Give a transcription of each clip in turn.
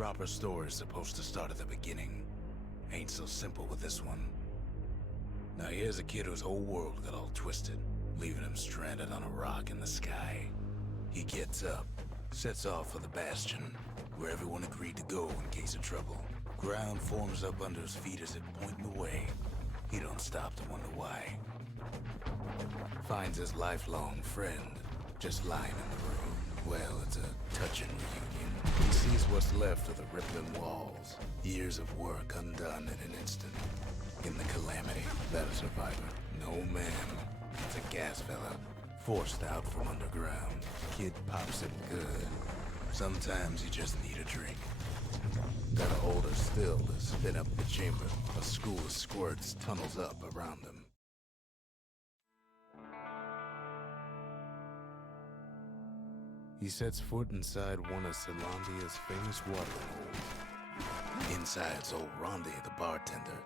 proper story's supposed to start at the beginning. Ain't so simple with this one. Now here's a kid whose whole world got all twisted, leaving him stranded on a rock in the sky. He gets up, sets off for the Bastion, where everyone agreed to go in case of trouble. Ground forms up under his feet as it pointing the way. He don't stop to wonder why. Finds his lifelong friend, just lying in the road. Well, it's a touching reunion. He sees what's left of the rippling walls. Years of work undone in an instant. In the calamity, that a survivor. No, ma'am. It's a gas fella, forced out from underground. Kid pops him good. Sometimes you just need a drink. Gotta hold her still to spin up the chamber. A school of squirts tunnels up around him. He sets foot inside one of Celandia's famous watering holes. Inside's old Rondi, the bartender.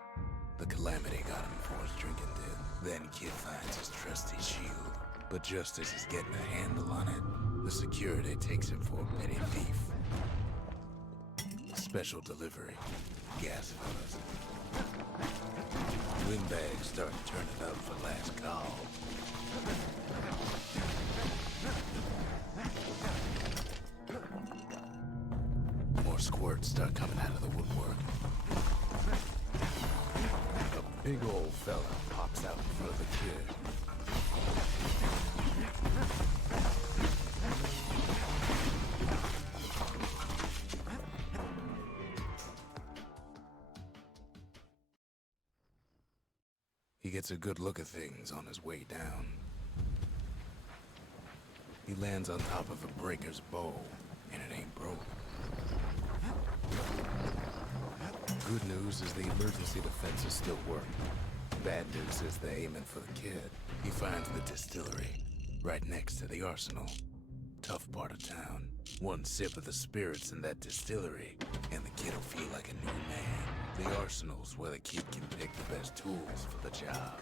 The calamity got him before his drinking did. Then Kid finds his trusty shield. But just as he's getting a handle on it, the security takes him for a petty thief. Special delivery. Gas fellas. Windbags start turning up for last call. More squirts start coming out of the woodwork. A big old fella pops out in front of the kid. He gets a good look at things on his way down. He lands on top of a breaker's bow, and it ain't broke. Good news is the emergency defenses still work. Bad news is they're aiming for the kid. He finds the distillery, right next to the arsenal. Tough part of town. One sip of the spirits in that distillery, and the kid'll feel like a new man. The arsenal's where the kid can pick the best tools for the job.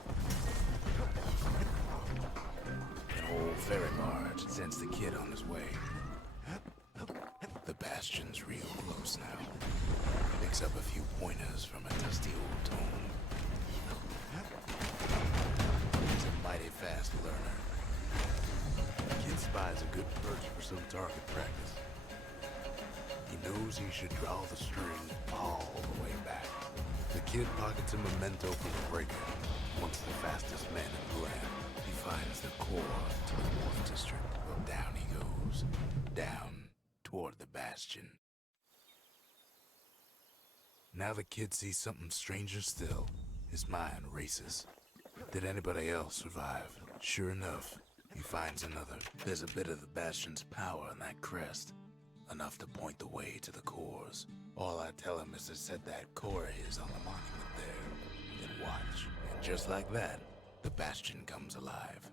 An old ferry barge sends the kid on his way. The Bastion's real close now. Picks up a few pointers from a dusty old tome. He's a mighty fast learner. The kid spies a good perch for some target practice. He knows he should draw the string all the way back. The kid pockets a memento from the breaker. Once the fastest man in the land, he finds the core to the Wharf District. Well, down he goes. Down toward the Bastion. Now the kid sees something stranger still. His mind races. Did anybody else survive? Sure enough, he finds another. There's a bit of the Bastion's power in that crest. Enough to point the way to the cores. All I tell him is to set that core of his on the monument there. Then watch. And just like that, the Bastion comes alive.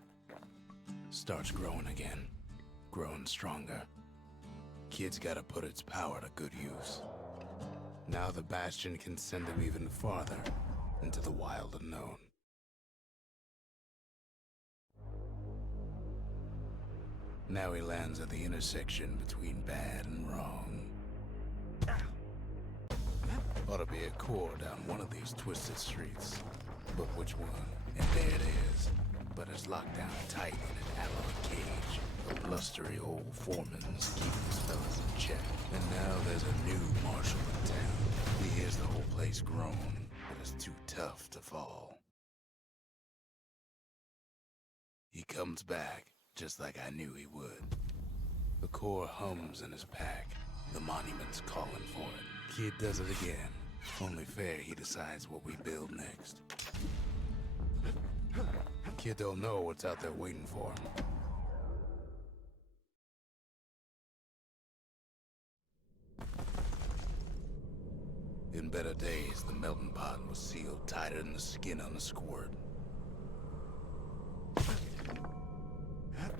Starts growing again. Growing stronger. Kid's gotta put its power to good use. Now the Bastion can send him even farther into the wild unknown. Now he lands at the intersection between bad and wrong. Ought to be a core down one of these twisted streets. But which one? And there it is. But it's locked down tight in an alloy cage. The blustery old foreman's keeping his fellas in check. And now there's a new marshal in town. He hears the whole place groan, but it's too tough to fall. He comes back, just like I knew he would. The core hums in his pack. The monument's calling for it. Kid does it again. Only fair he decides what we build next. Kid don't know what's out there waiting for him. In better days, the melting pot was sealed tighter than the skin on a squirt.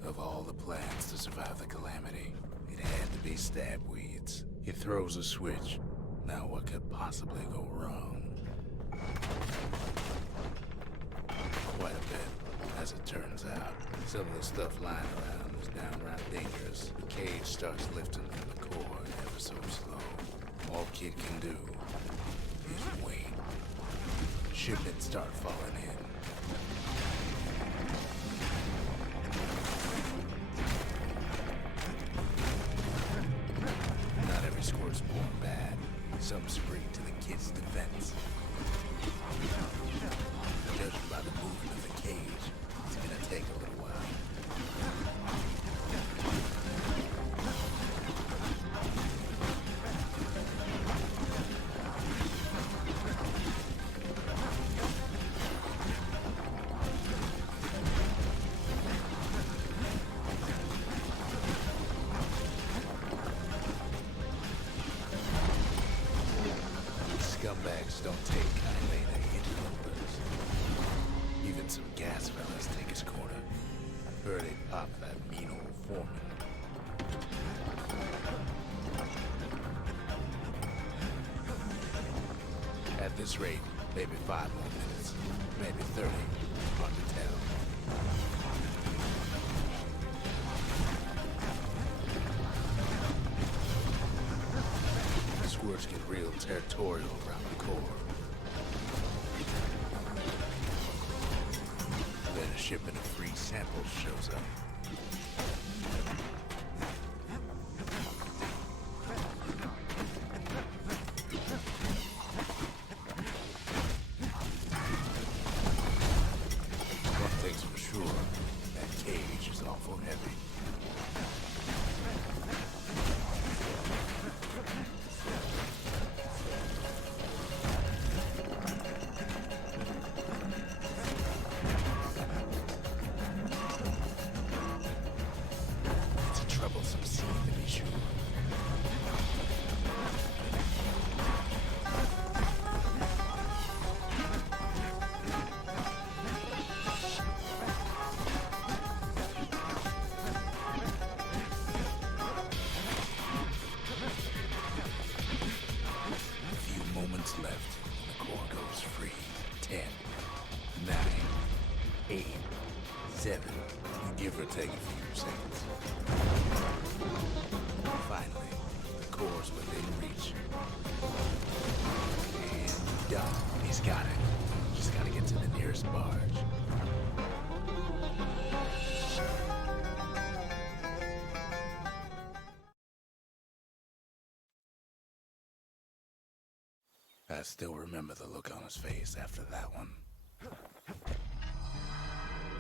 Of all the plans to survive the calamity, it had to be stab weeds. He throws a switch. Now what could possibly go wrong? Quite a bit, as it turns out. Some of the stuff lying around is downright dangerous. The cage starts lifting from the core ever so slow. All Kid can do is wait. Shipments start falling in. Not every squirt's born bad. Some spring to the Kid's defense. Judging by the movement of the cage, it's gonna take a little while. Scumbags don't take kindly to interlopers. Even some gas fellas take his corner. Heard he popped that mean old foreman. At this rate, maybe 5 more minutes, maybe 30, hard to tell. Squirts get real territorial around the core. Then a shipment of free samples shows up. One thing's for sure, that cage is awful heavy. Troublesome scene to be sure. A few moments left and the core goes free. 10, 9, 8, 7, give or take a few seconds. Finally, the core's within reach. And done. He's got it. Just gotta get to the nearest barge. I still remember the look on his face after that one.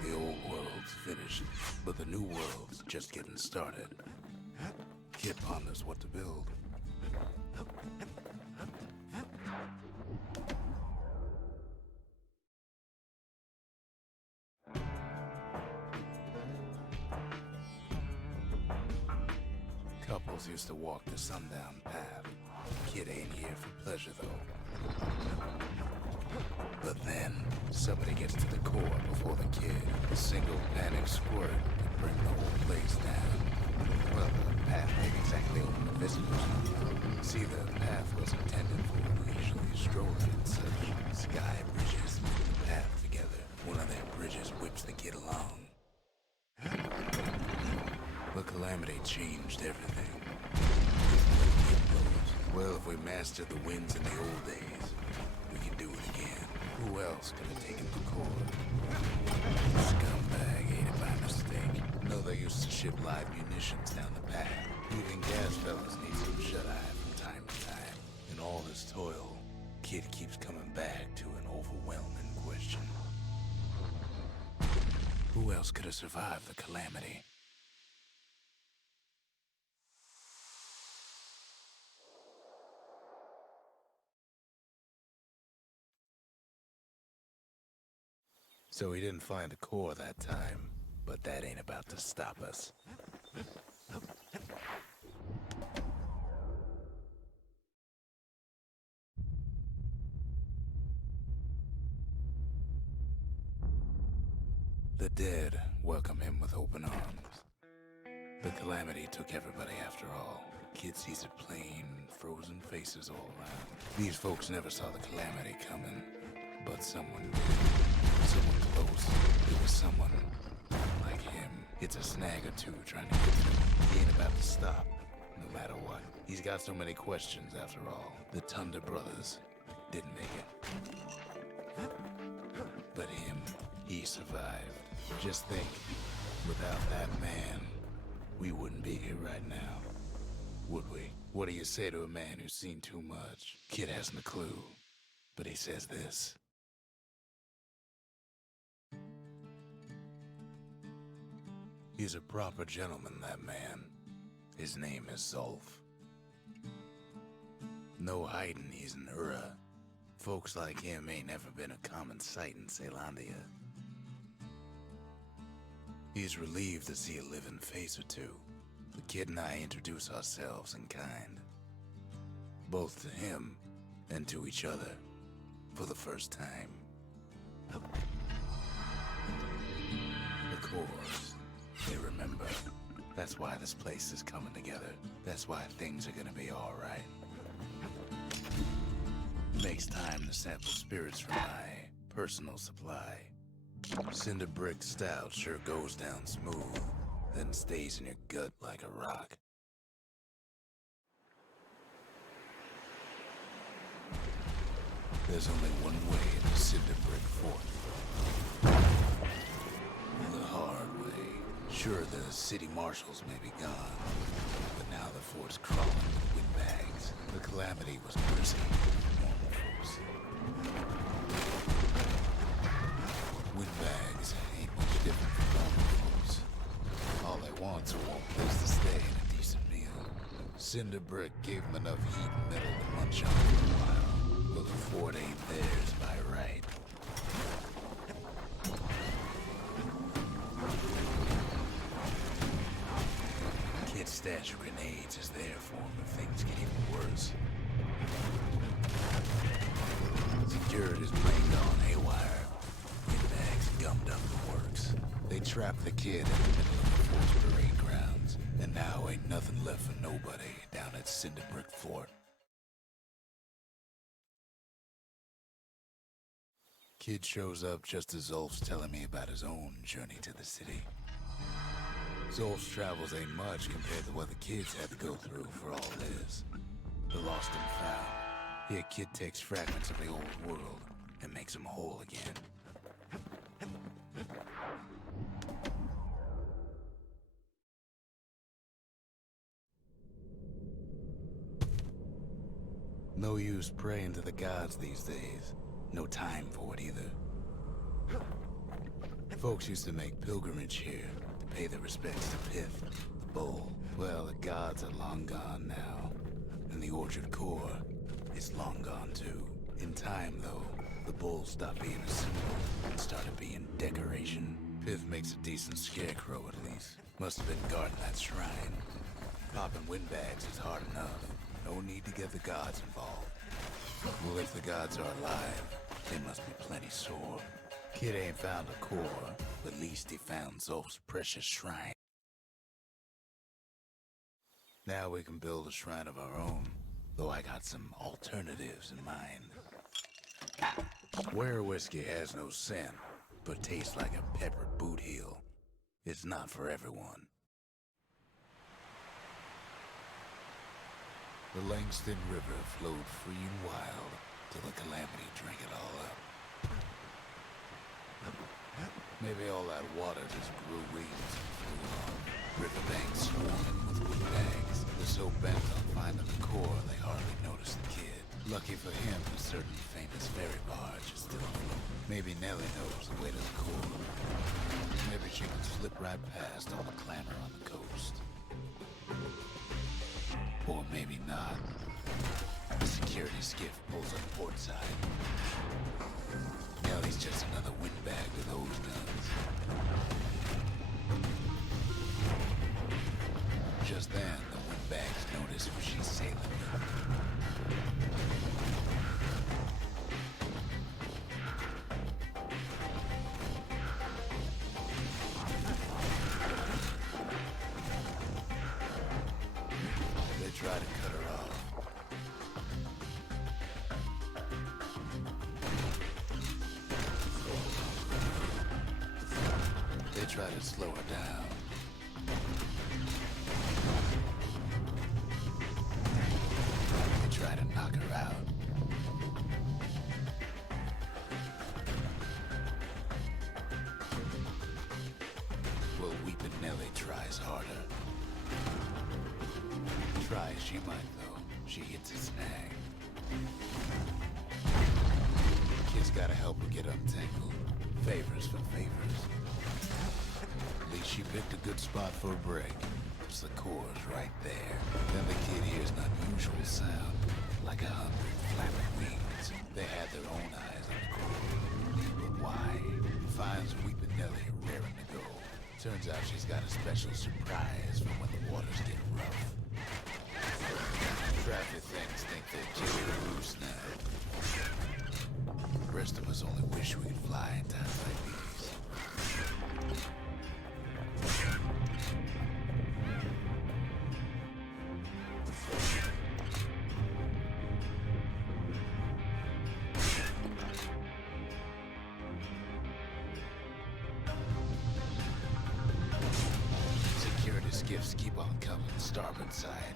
The old world's finished, but the new world's just getting started. Kid ponders what to build. Couples used to walk the sundown path. Kid ain't here for pleasure, though. But then, somebody gets to the core before the kid. A single panic squirt could bring the whole place down. Well, the path ain't exactly open to visitors. See, the path was intended for leisurely strolling and such. Sky bridges put the path together. One of their bridges whips the kid along. The calamity changed everything. Well, if we mastered the winds in the old days, we can do it again. Who else could have taken the core? Scumbag ate it by mistake. No, they used to ship live munitions down the path. Even gas fellas need some shut-eye from time to time. In all this toil, Kid keeps coming back to an overwhelming question. Who else could have survived the calamity? So he didn't find the core that time, but that ain't about to stop us. The dead welcome him with open arms. The calamity took everybody after all. Kid sees it plain, frozen faces all around. These folks never saw the calamity coming, but someone did. Someone close. It was someone like him. It's a snag or two trying to get to him. He ain't about to stop. no matter what. He's got so many questions after all. The Thunder brothers didn't make it. But him, he survived. Just think, without that man, we wouldn't be here right now, would we? What do you say to a man who's seen too much? Kid hasn't a clue, but he says this. He's a proper gentleman, that man. His name is Zolf. No hiding he's an Ura. Folks like him ain't never been a common sight in Celandia. He's relieved to see a living face or two. The kid and I introduce ourselves in kind. Both to him and to each other for the first time. Of course, they remember. That's why this place is coming together. That's why things are gonna be all right. Makes time to sample spirits from my personal supply. Cinder brick stout sure goes down smooth, then stays in your gut like a rock. There's only one way to Cinder Brick Fort. The hard way. Sure, the city marshals may be gone, but now the fort's crawling with windbags. The calamity was mercy for normal folks. Windbags ain't much different from normal folks. All they want's a warm place to stay and a decent meal. Cinder Brick gave them enough heat and metal to munch on for a while, but the fort ain't theirs by right. Kid's stash of grenades is there for him if things get even worse. Security's blamed on haywire. Windbags gummed up the works. They trapped the kid in the middle of the fort's parade grounds, and now ain't nothing left for nobody down at Cinder Brick Fort. Kid shows up just as Zolf's telling me about his own journey to the city. Zolf's travels ain't much compared to what the kids had to go through for all this. The lost and found. Here, Kid takes fragments of the old world and makes them whole again. No use praying to the gods these days. No time for it either. Folks used to make pilgrimage here to pay their respects to Pith, the bull. Well, the gods are long gone now, and the orchard core is long gone too. In time, though, the bull stopped being a symbol and started being decoration. Pith makes a decent scarecrow at least. Must have been guarding that shrine. Popping windbags is hard enough. No need to get the gods involved. Well, if the gods are alive, they must be plenty sore. Kid ain't found a core, but at least he found Zolf's precious shrine. Now we can build a shrine of our own, though I got some alternatives in mind. Where whiskey has no scent, but tastes like a peppered boot heel, it's not for everyone. The Langston River flowed free and wild till the calamity drank it all up. Maybe all that water just grew wings and flew on. Riverbanks swarming with windbags. They're so bent on finding the core they hardly notice the kid. Lucky for him, a certain famous ferry barge is still afloat. Maybe Nellie knows the way to the core. Maybe she can slip right past all the clamor on the coast. Or maybe not. The security skiff pulls up port side. Nellie's just another windbag with those guns. Just then, the windbags notice who she's sailing with. Try to cut her off. They try to slow her down. try to knock her out. Well, Weepin' Nellie tries harder. Try as she might, though, she hits a snag. Kid's gotta help her get untangled. Favors for favors. At least she picked a good spot for a break. The core's right there. Then the kid hears an unusual sound, like 100 flapping wings. They had their own eyes on the core. But why? Finds Weepin' Nellie raring to go. Turns out she's got a special surprise for when the waters get rough. Traffic things think they're just loose now. The rest of us only wish we could fly in times like these. Skiffs keep on coming, starboard side.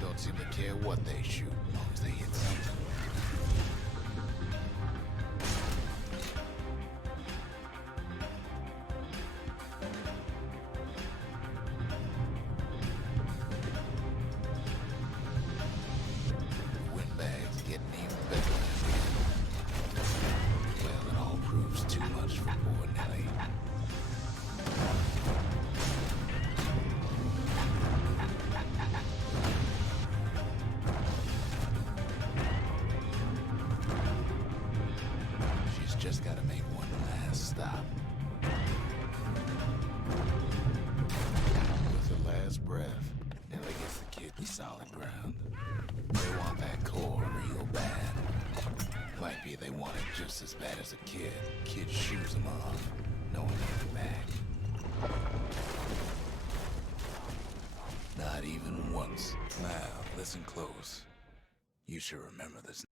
Don't seem to care what they shoot, as long as they hit something. Windbag's getting even better. Well, it all proves too much for poor Nellie. Just gotta make one last stop. With the last breath, Nellie gets the kid to solid ground. They want that core real bad. Might be they want it just as bad as a kid. Kid shoos them off, no one gets back. Not even once. Now, listen close. You should remember this.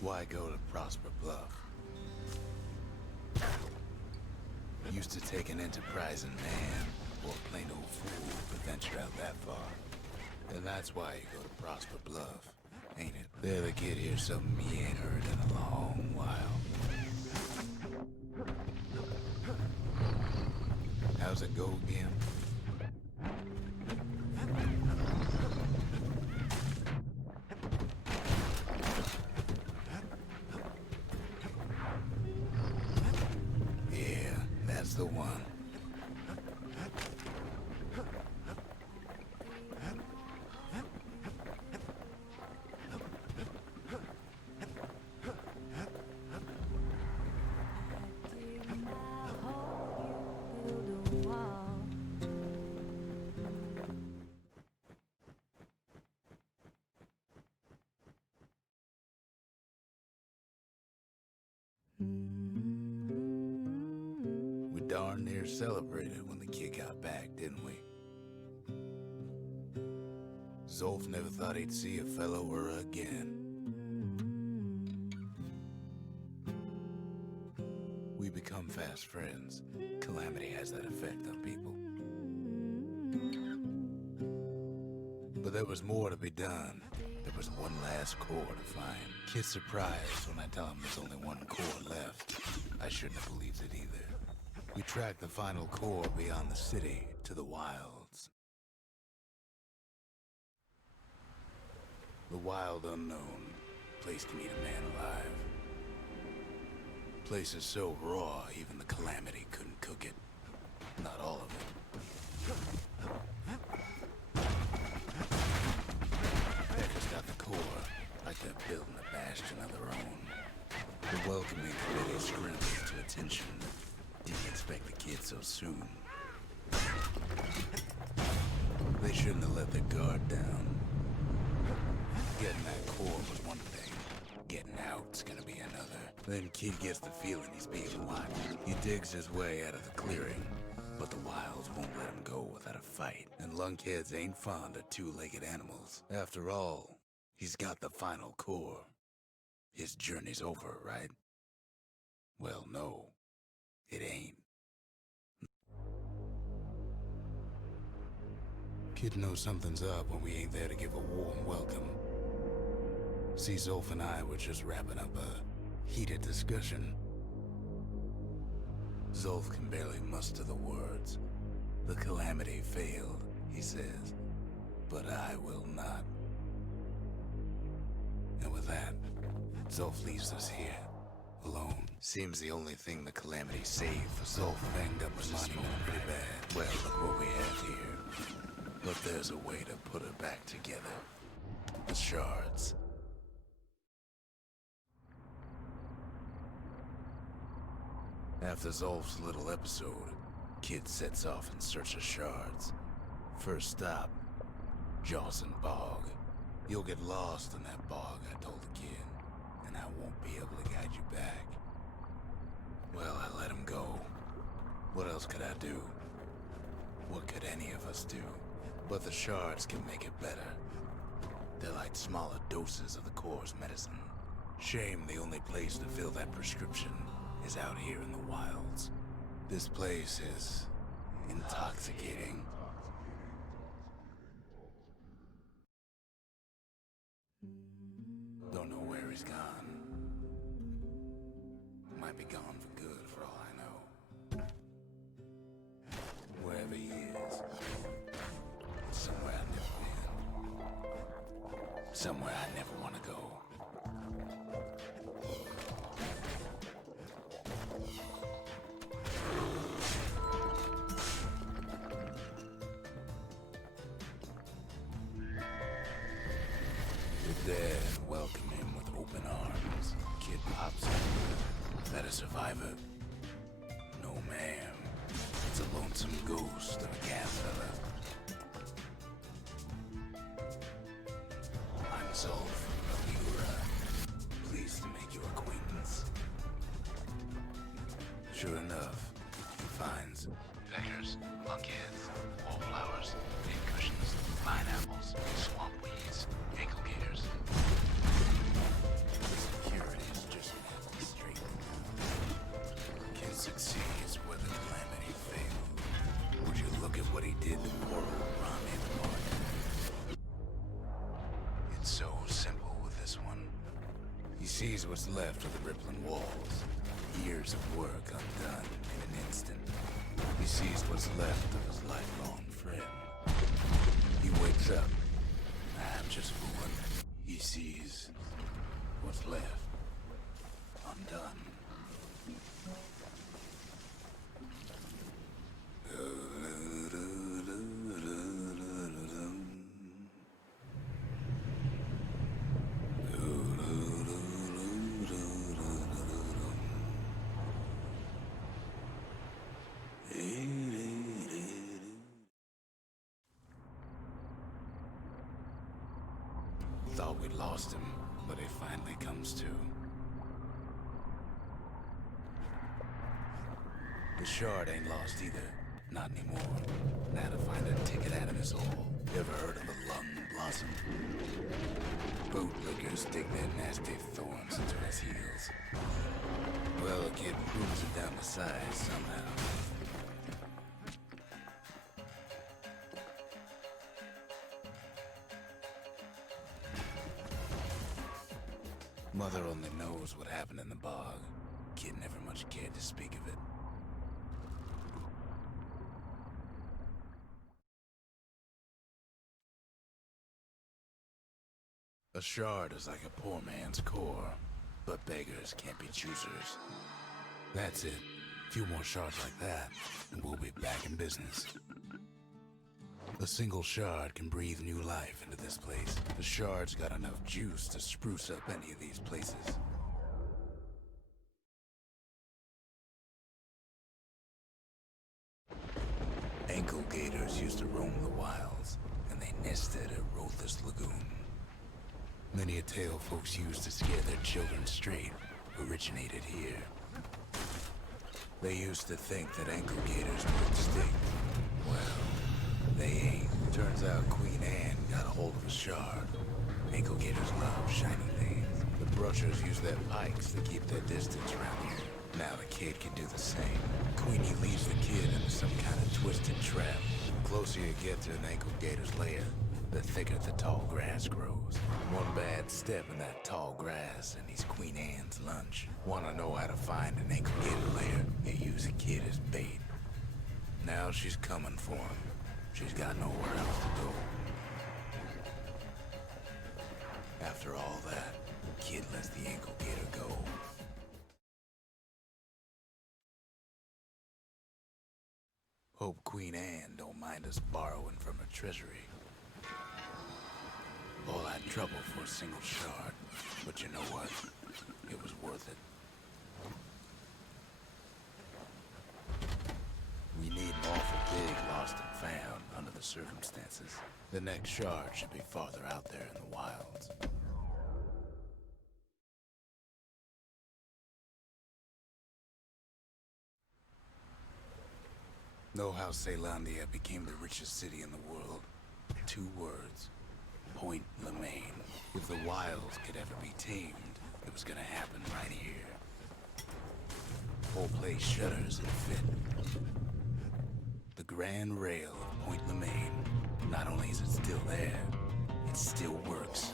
Why go to Prosper Bluff? Used to take an enterprising man or a plain old fool to venture out that far. And that's why you go to Prosper Bluff, ain't it? There the kid hears something he ain't heard in a long while. How's it go again? That's the one. Darn near celebrated when the kid got back, didn't we? Zolf never thought he'd see a fellow her again. We become fast friends. Calamity has that effect on people. But there was more to be done. There was one last core to find. Kid's surprised when I tell him there's only one core left. I shouldn't have believed it either. We tracked the final core beyond the city to the wilds. The wild unknown, place to meet a man alive. Place is so raw, even the Calamity couldn't cook it. Not all of it. Becca's got the core, like they're building a bastion of their own. The welcoming committee scrambled to attention. Didn't expect the kid so soon. They shouldn't have let their guard down. Getting that core was one thing. Getting out's gonna be another. Then kid gets the feeling he's being watched. He digs his way out of the clearing, but the wilds won't let him go without a fight. And lunkheads ain't fond of two-legged animals. After all, he's got the final core. His journey's over, right? Well, no. It ain't. Kid knows something's up when we ain't there to give a warm welcome. See, Zolf and I were just wrapping up a heated discussion. Zolf can barely muster the words. The calamity failed, he says, but I will not. And with that, Zolf leaves us here, alone. Seems the only thing the calamity saved for Zolf banged up his monument pretty bad. Well, look what we have here. But there's a way to put it back together. The shards. After Zolf's little episode, Kid sets off in search of shards. First stop, Jawson Bog. You'll get lost in that bog, I told the kid, and I won't be able to guide you back. Well, I let him go. What else could I do? What could any of us do? But the shards can make it better. They're like smaller doses of the core's medicine. Shame the only place to fill that prescription is out here in the wilds. This place is intoxicating. Don't know where he's gone. Might be gone for good for all I know. Wherever he is, it's somewhere I've never been. Somewhere I never want to go. There, welcome him with open arms. Kid pops in. That a survivor? No, ma'am. It's a lonesome ghost of a cat fella. I'm Zolf of Ura. Pleased to make your acquaintance. Sure enough, he finds beggars, lunkheads, wallflowers, pincushions, pineapples, swamp weeds, ankle gators. Security is just madly straight. Kid succeeds where the calamity failed. Would you look at what he did to poor old Ronnie apart? It's so simple with this one. He sees what's left of the rippling walls. Years of work undone in an instant. He sees what's left of his lifelong friend. He wakes up. I'm just fooling. He sees what's left undone. Thought we'd lost him, but he finally comes to. The shard ain't lost either. Not anymore. Now to find a ticket out of this hole. Ever heard of the lung blossom? Bootlickers stick their nasty thorns into his heels. Well, the kid proves it down the side somehow. Mother only knows what happened in the bog. Kid never much cared to speak of it. A shard is like a poor man's core, but beggars can't be choosers. That's it. A few more shards like that, and we'll be back in business. A single shard can breathe new life into this place. The shard's got enough juice to spruce up any of these places. Ankle gators used to roam the wilds, and they nested at Rothus Lagoon. Many a tale folks used to scare their children straight originated here. They used to think that ankle gators were extinct. Well, they ain't. Turns out Queen Anne got a hold of a shard. Ankle gators love shiny things. The brushers use their pikes to keep their distance around here. Now the kid can do the same. Queenie leads the kid into some kind of twisted trap. closer you get to an ankle gator's lair, the thicker the tall grass grows. One bad step in that tall grass and he's Queen Anne's lunch. Wanna know how to find an ankle gator lair? You use a kid as bait. Now she's coming for him. She's got nowhere else to go. After all that, kid lets the ankle gator go. Hope Queen Anne don't mind us borrowing from her treasury. All that trouble for a single shard, but you know what? It was worth it. We need an awful big lost and found under the circumstances. The next shard should be farther out there in the wilds. Know how Caelondia became the richest city in the world? 2 words. Point Lemaine. If the wilds could ever be tamed, it was gonna happen right here. Whole place shudders and fit. The Grand Rail of Point Lemaine. Not only is it still there, it still works.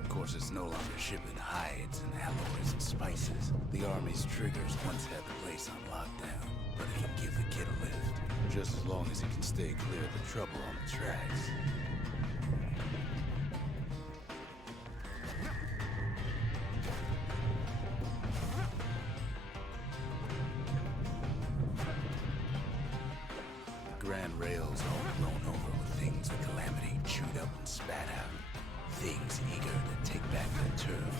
Of course, it's no longer shipping hides and alloys and spices. The Army's triggers once had the place on lockdown, but it can give the kid a lift. Just as long as he can stay clear of the trouble on the tracks. The Grand Rail's all blown over with things the Calamity chewed up and spat out. Things eager to take back their turf.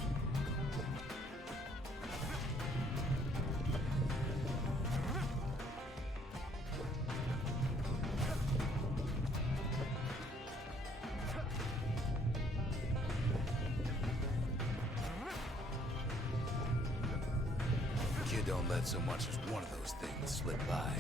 Kid don't let so much as one of those things slip by.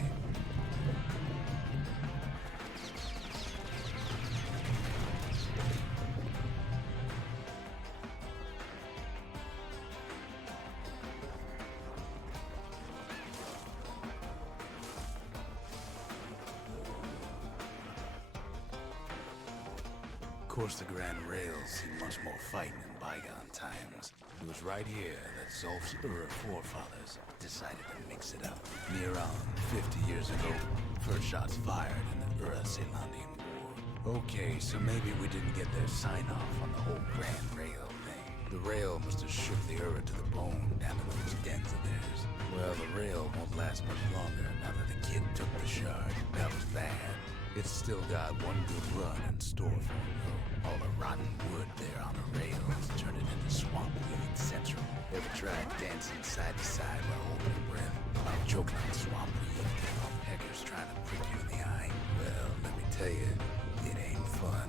Of course, the Grand Rails seen much more fighting in bygone times. It was right here that Zolf's Ura forefathers decided to mix it up. Near on 50 years ago, first shots fired in the Ura-Caelondian War. Okay, so maybe we didn't get their sign-off on the whole Grand Rail thing. The rail must have shook the Ura to the bone down to those dens of theirs. Well, the rail won't last much longer now that the kid took the shard. That was bad. It's still got one good run in store for it, though. All the rotten wood there on the rails turned it into swamp weed central. Ever tried dancing side to side while holding your breath? While choking on the swamp weed, peckers trying to prick you in the eye? Well, let me tell you, it ain't fun.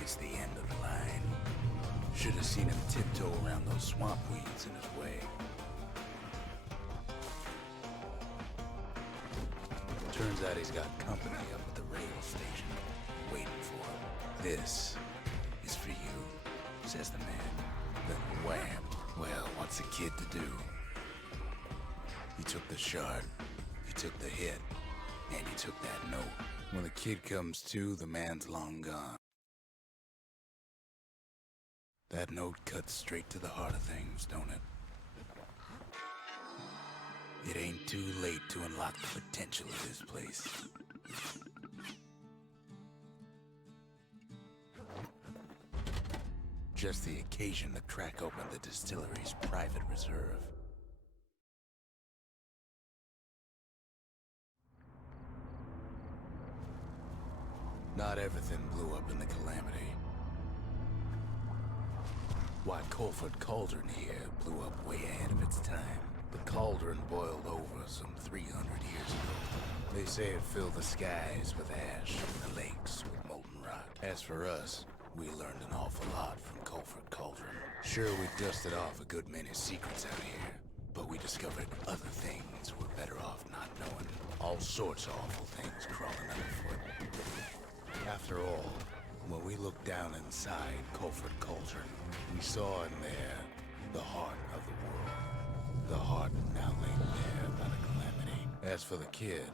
It's the end of the line. Should have seen him tiptoe around those swamp weeds in his way. Turns out he's got company up at the rail station, waiting for him. This is for you, says the man. Then wham. Well, what's a kid to do? You took the shard, you took the hit, and you took that note. When the kid comes to, the man's long gone. That note cuts straight to the heart of things, don't it? It ain't too late to unlock the potential of this place. Just the occasion to crack open the distillery's private reserve. Not everything blew up in the Calamity. Why, Colford Cauldron here blew up way ahead of its time. The cauldron boiled over some 300 years ago. They say it filled the skies with ash and the lakes with molten rock. As for us, we learned an awful lot from Colford Cauldron. Sure, we dusted off a good many secrets out here, but we discovered other things we're better off not knowing. All sorts of awful things crawling underfoot. After all, when we looked down inside Colford Cauldron, we saw in there the heart of the world. The heart now laid bare by the calamity. As for the kid,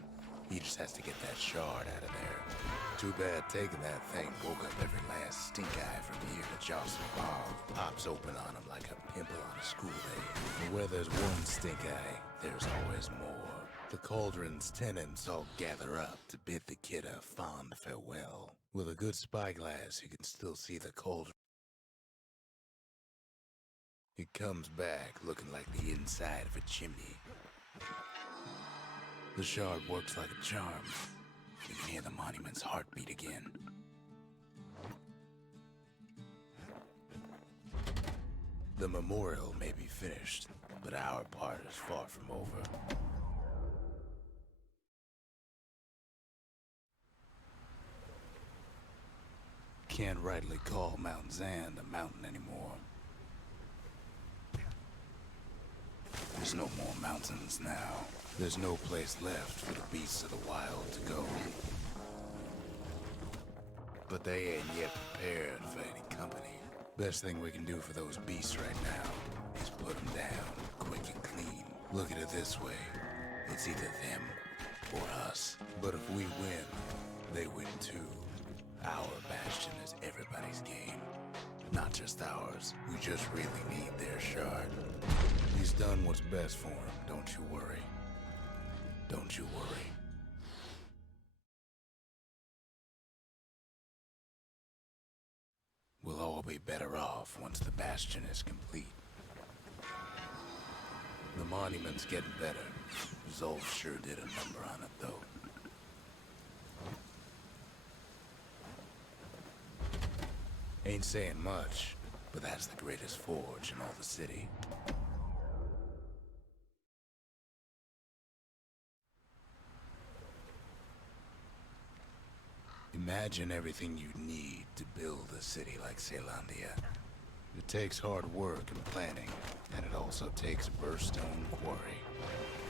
he just has to get that shard out of there. Too bad taking that thing woke up every last stink eye from here to Charleston Bar. Pops open on him like a pimple on a school day. And where there's one stink eye, there's always more. The cauldron's tenants all gather up to bid the kid a fond farewell. With a good spyglass, you can still see the cauldron. It comes back looking like the inside of a chimney. The shard works like a charm. You can hear the monument's heartbeat again. The memorial may be finished, but our part is far from over. Can't rightly call Mount Zand a mountain anymore. There's no more mountains now. There's no place left for the beasts of the wild to go. But they ain't yet prepared for any company. Best thing we can do for those beasts right now is put them down, quick and clean. Look at it this way. It's either them or us. But if we win, they win too. Our Bastion is everybody's game. Not just ours. We just really need their shard. He's done what's best for him, don't you worry. Don't you worry. We'll all be better off once the Bastion is complete. The monument's getting better. Zolf sure did a number on it, though. Ain't saying much, but that's the greatest forge in all the city. Imagine everything you'd need to build a city like Caelondia. It takes hard work and planning, and it also takes a burstone quarry.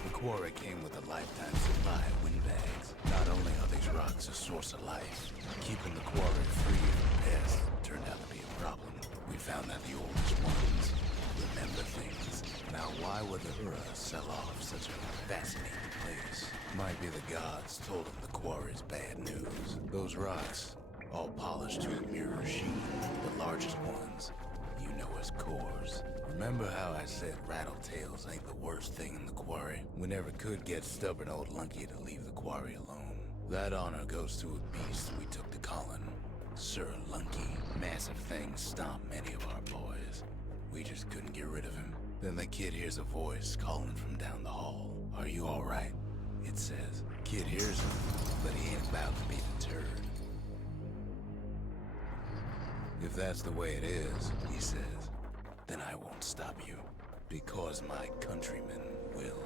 The quarry came with a lifetime supply of windbags. Not only are these rocks a source of life, keeping the quarry free from pests turned out to be a problem. We found that the oldest ones remember things. Now why would the Ura sell off such a fascinating place? Might be the gods told them the quarry's bad news. Those rocks, all polished to a mirror sheen, the largest ones, you know as cores. Remember how I said rattletails ain't the worst thing in the quarry? We never could get stubborn old Lunky to leave the quarry alone. That honor goes to a beast we took to Colin. Sir Lunky. Massive things stomped many of our boys. We just couldn't get rid of him. Then the kid hears a voice calling from down the hall. Are you alright? It says. Kid hears him, but he ain't about to be deterred. If that's the way it is, he says, then I won't stop you, because my countrymen will.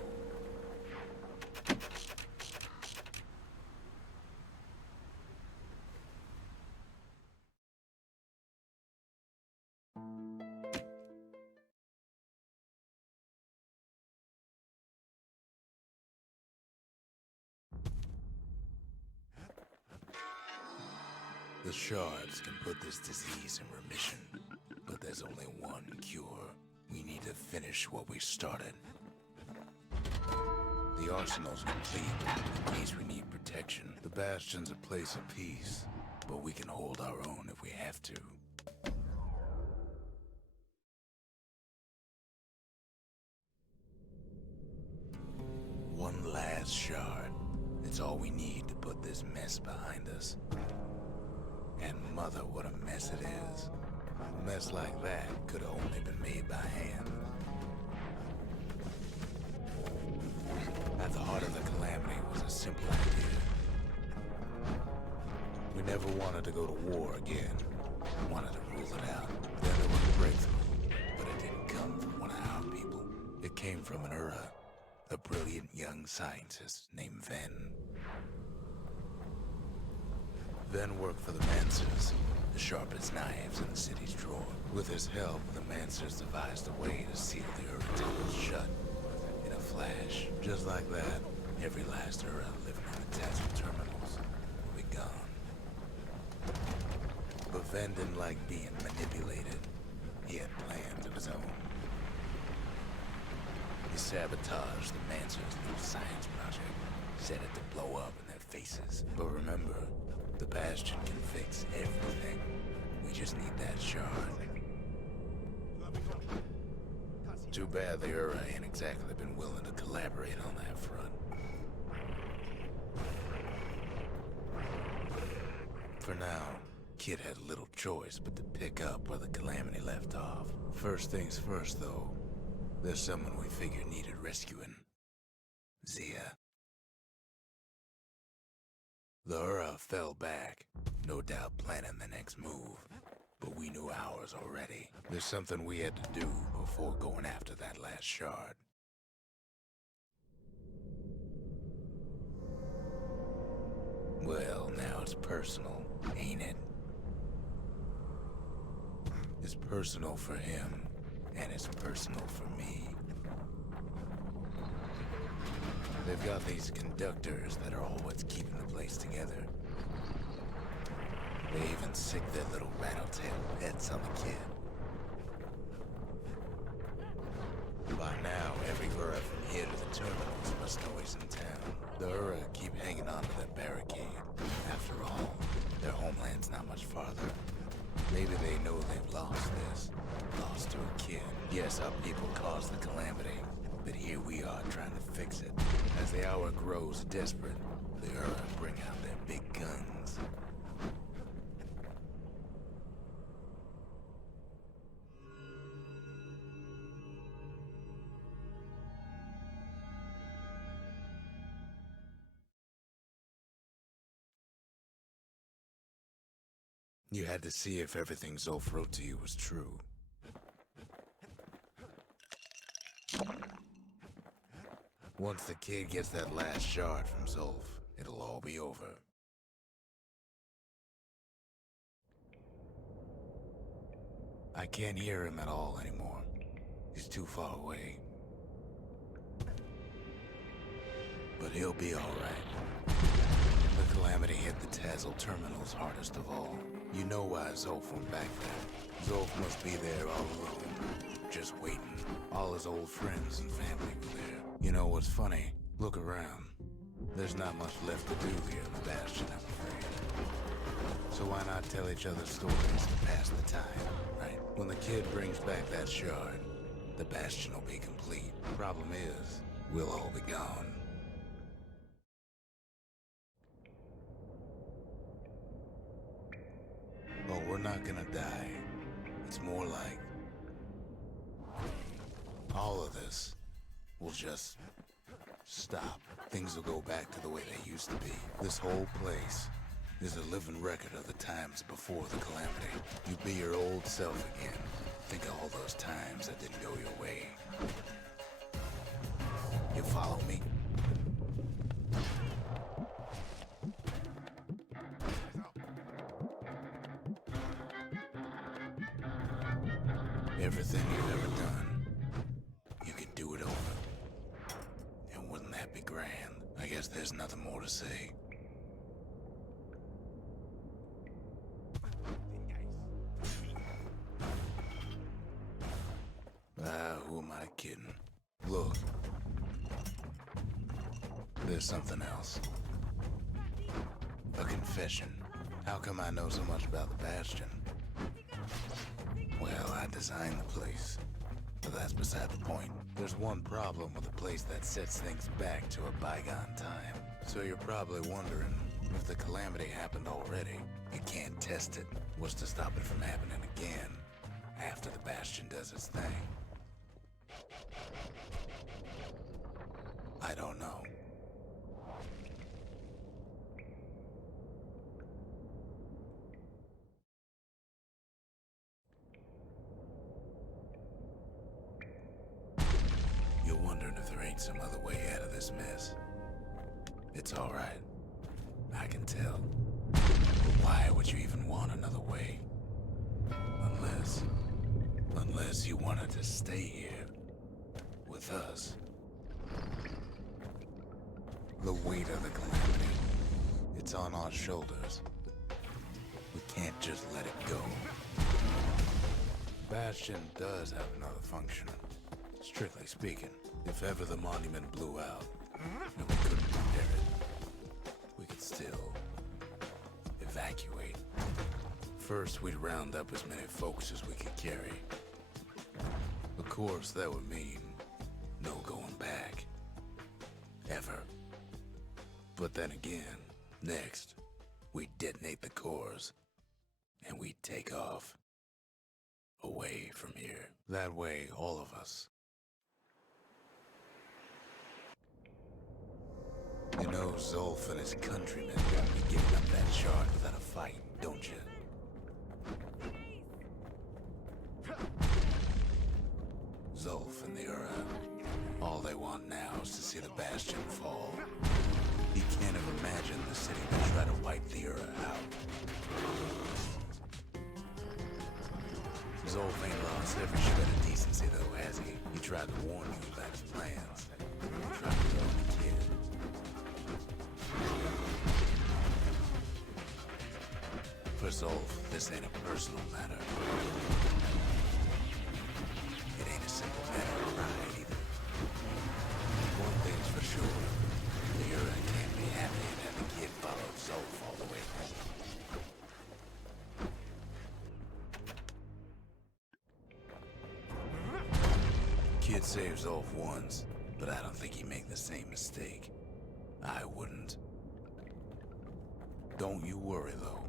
The shards can put this disease in remission, but there's only one cure. We need to finish what we started. The arsenal's complete, in case we need protection. The Bastion's a place of peace, but we can hold our own if we have to. One last shard. It's all we need to put this mess behind us. And mother, what a mess it is. A mess like that could have only been made by hand. At the heart of the calamity was a simple idea. We never wanted to go to war again. We wanted to rule it out. Then there was a breakthrough. came from an Ura, a brilliant young scientist named Ven. Ven worked for the Mancers, the sharpest knives in the city's drawer. With his help, the Mancers devised a way to seal the Ura temples shut in a flash. Just like that, every last Ura living in the Tassel terminals will be gone. But Ven didn't like being manipulated. He had plans of his own. He sabotaged the Mancers' little science project, set it to blow up in their faces. But remember, the Bastion can fix everything. We just need that shard. Too bad the Ura ain't exactly been willing to collaborate on that front. For now, Kid had little choice but to pick up where the Calamity left off. First things first, though, there's someone we figured needed rescuing. Zia. The Ura fell back, no doubt planning the next move, but we knew ours already. There's something we had to do before going after that last shard. Well, now it's personal, ain't it? It's personal for him, and it's personal for me. They've got these conductors that are all what's keeping the place together. They even sick their little rattletail pets on the kid. By now, every Ura from here to the terminals must know he's in town. The Ura keep hanging on to that barricade. After all, their homeland's not much farther. Maybe they know they've lost this. Lost to a kid. Yes, our people caused the calamity, but here we are trying to fix it. As the hour grows desperate, the Ura bring out their big guns. You had to see if everything Zulf wrote to you was true. Once the kid gets that last shard from Zulf, it'll all be over. I can't hear him at all anymore. He's too far away. But he'll be alright. The calamity hit the Tassel terminals hardest of all. You know why Zulf went back there. Zulf must be there all alone, just waiting. All his old friends and family were there. You know what's funny? Look around. There's not much left to do here in the Bastion, I'm afraid. So why not tell each other stories to pass the time, right? When the kid brings back that shard, the Bastion will be complete. Problem is, we'll all be gone. Oh, we're not gonna die. It's more like all of this will just stop. Things will go back to the way they used to be. This whole place is a living record of the times before the calamity. You be your old self again. Think of all those times that didn't go your way. You follow me? Everything you've ever done, you can do it over. And wouldn't that be grand? I guess there's nothing more to say. Who am I kidding? Look. There's something else. A confession. How come I know so much about the Bastion? Well, I designed the place, but that's beside the point. There's one problem with a place that sets things back to a bygone time. So you're probably wondering, if the calamity happened already, you can't test it. What's to stop it from happening again, after the Bastion does its thing? I don't know. You're ain't some other way out of this mess. It's all right. I can tell. But why would you even want another way? Unless you wanted to stay here with us. The weight of the calamity, it's on our shoulders. We can't just let it go. Bastion does have another function. Strictly speaking, if ever the monument blew out and we couldn't repair it, we could still evacuate. First, we'd round up as many folks as we could carry. Of course, that would mean no going back. Ever. But then again, next, we detonate the cores, and we take off. Away from here. That way, all of us. You know, Zolf and his countrymen got me giving up that shard without a fight, don't you? Zolf and the Ura. All they want now is to see the Bastion fall. He can't have imagined the city would try to wipe the Ura out. Zolf ain't lost every shred of decency though, has he? He tried to warn you about his plans. He tried to warn the kid. For Zolf, this ain't a personal matter. It ain't a simple matter of pride either. One thing's for sure, the Ura can't be happy that the kid followed Zolf all the way home. Kid saves Zolf once, but I don't think he'd make the same mistake. I wouldn't. Don't you worry, though.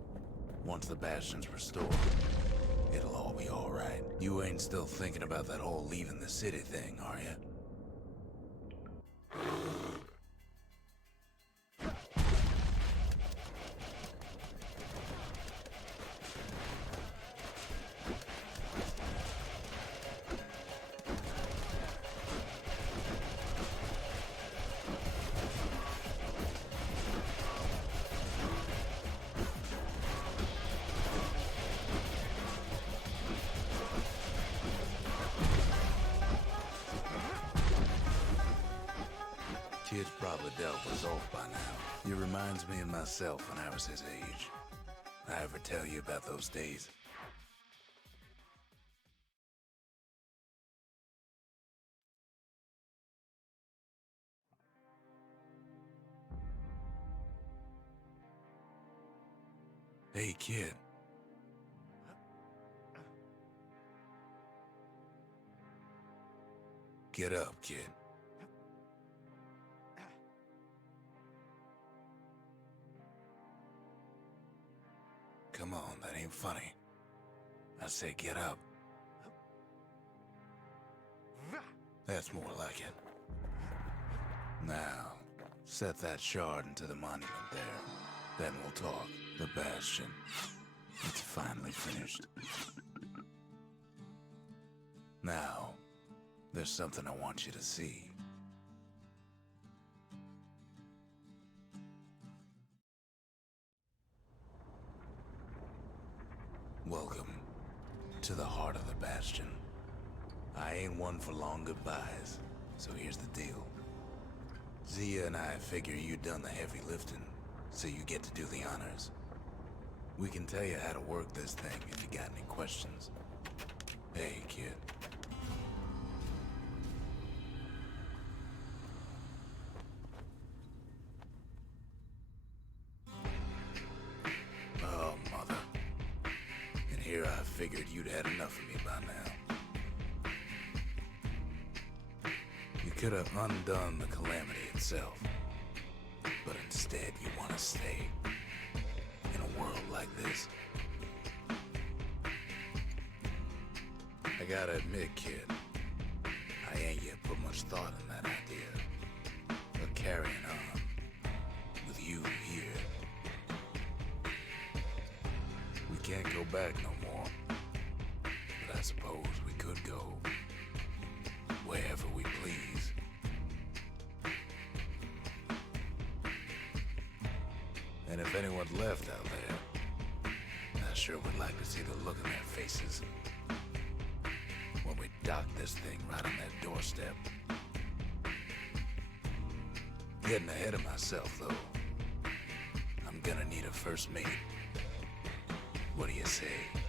Once the Bastion's restored, it'll all be alright. You ain't still thinking about that whole leaving the city thing, are you? Kid's probably dealt with Zolf by now. He reminds me of myself when I was his age. I ever tell you about those days? Hey, kid. Get up, kid. Come on, that ain't funny. I say get up. That's more like it. Now, set that shard into the monument there. Then we'll talk. The Bastion. It's finally finished. Now, there's something I want you to see. Welcome to the heart of the Bastion. I ain't one for long goodbyes, so here's the deal. Zia and I figure you done the heavy lifting, so you get to do the honors. We can tell you how to work this thing if you got any questions. Hey, kid. Oh, mother. And here I figured you'd had enough of me by now. You could have undone the calamity itself, but instead you want to stay in a world like this. I gotta admit, kid, I ain't yet put much thought in that idea of carrying on with you here. We can't go back no more, but I suppose we could go wherever we please. And if anyone left out there, I sure would like to see the look on their faces when we dock this thing right on that doorstep. Getting ahead of myself, though. I'm gonna need a first mate. What do you say?